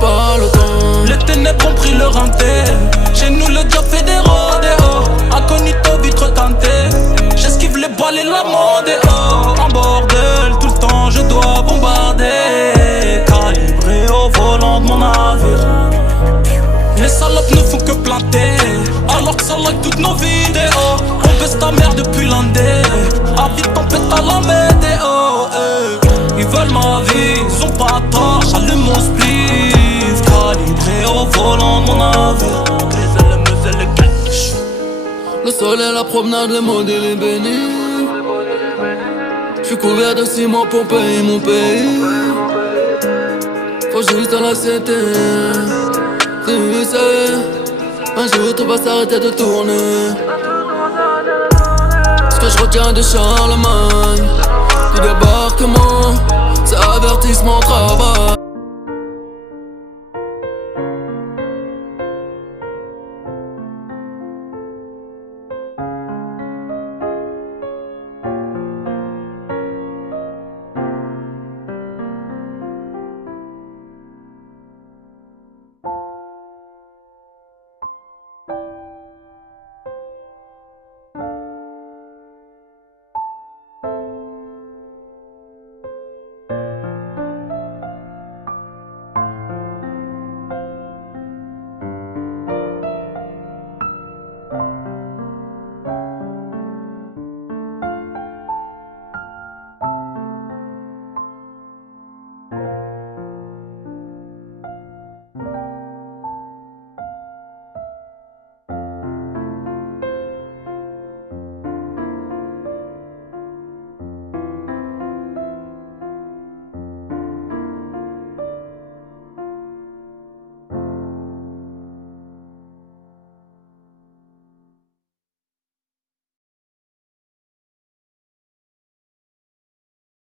pas le temps. Les ténèbres ont pris leur hanté. Chez nous le diable fait des rodéos. Incognito vitre teintée. J'esquive les balles et la mode est haut. En bordel tout le temps je dois bombarder. Calibré au volant de mon navire. Les salopes ne font que planter. Alors que ça like toutes nos vidéos. On baisse ta mère depuis l'Andé. Avis de tempête à la météo. Ils veulent ma vie, ils ont pas tort. J'allume mon spliff. Calibré au volant de mon navire. Le soleil, la promenade, les modèles est béni. J'suis couvert de 6 mois pour payer mon pays. Faut juste l'accepter. Tu sais, un jour tout va s'arrêter de tourner. Ce que je retiens de Charlemagne, du débarquement, c'est avertissement, travail.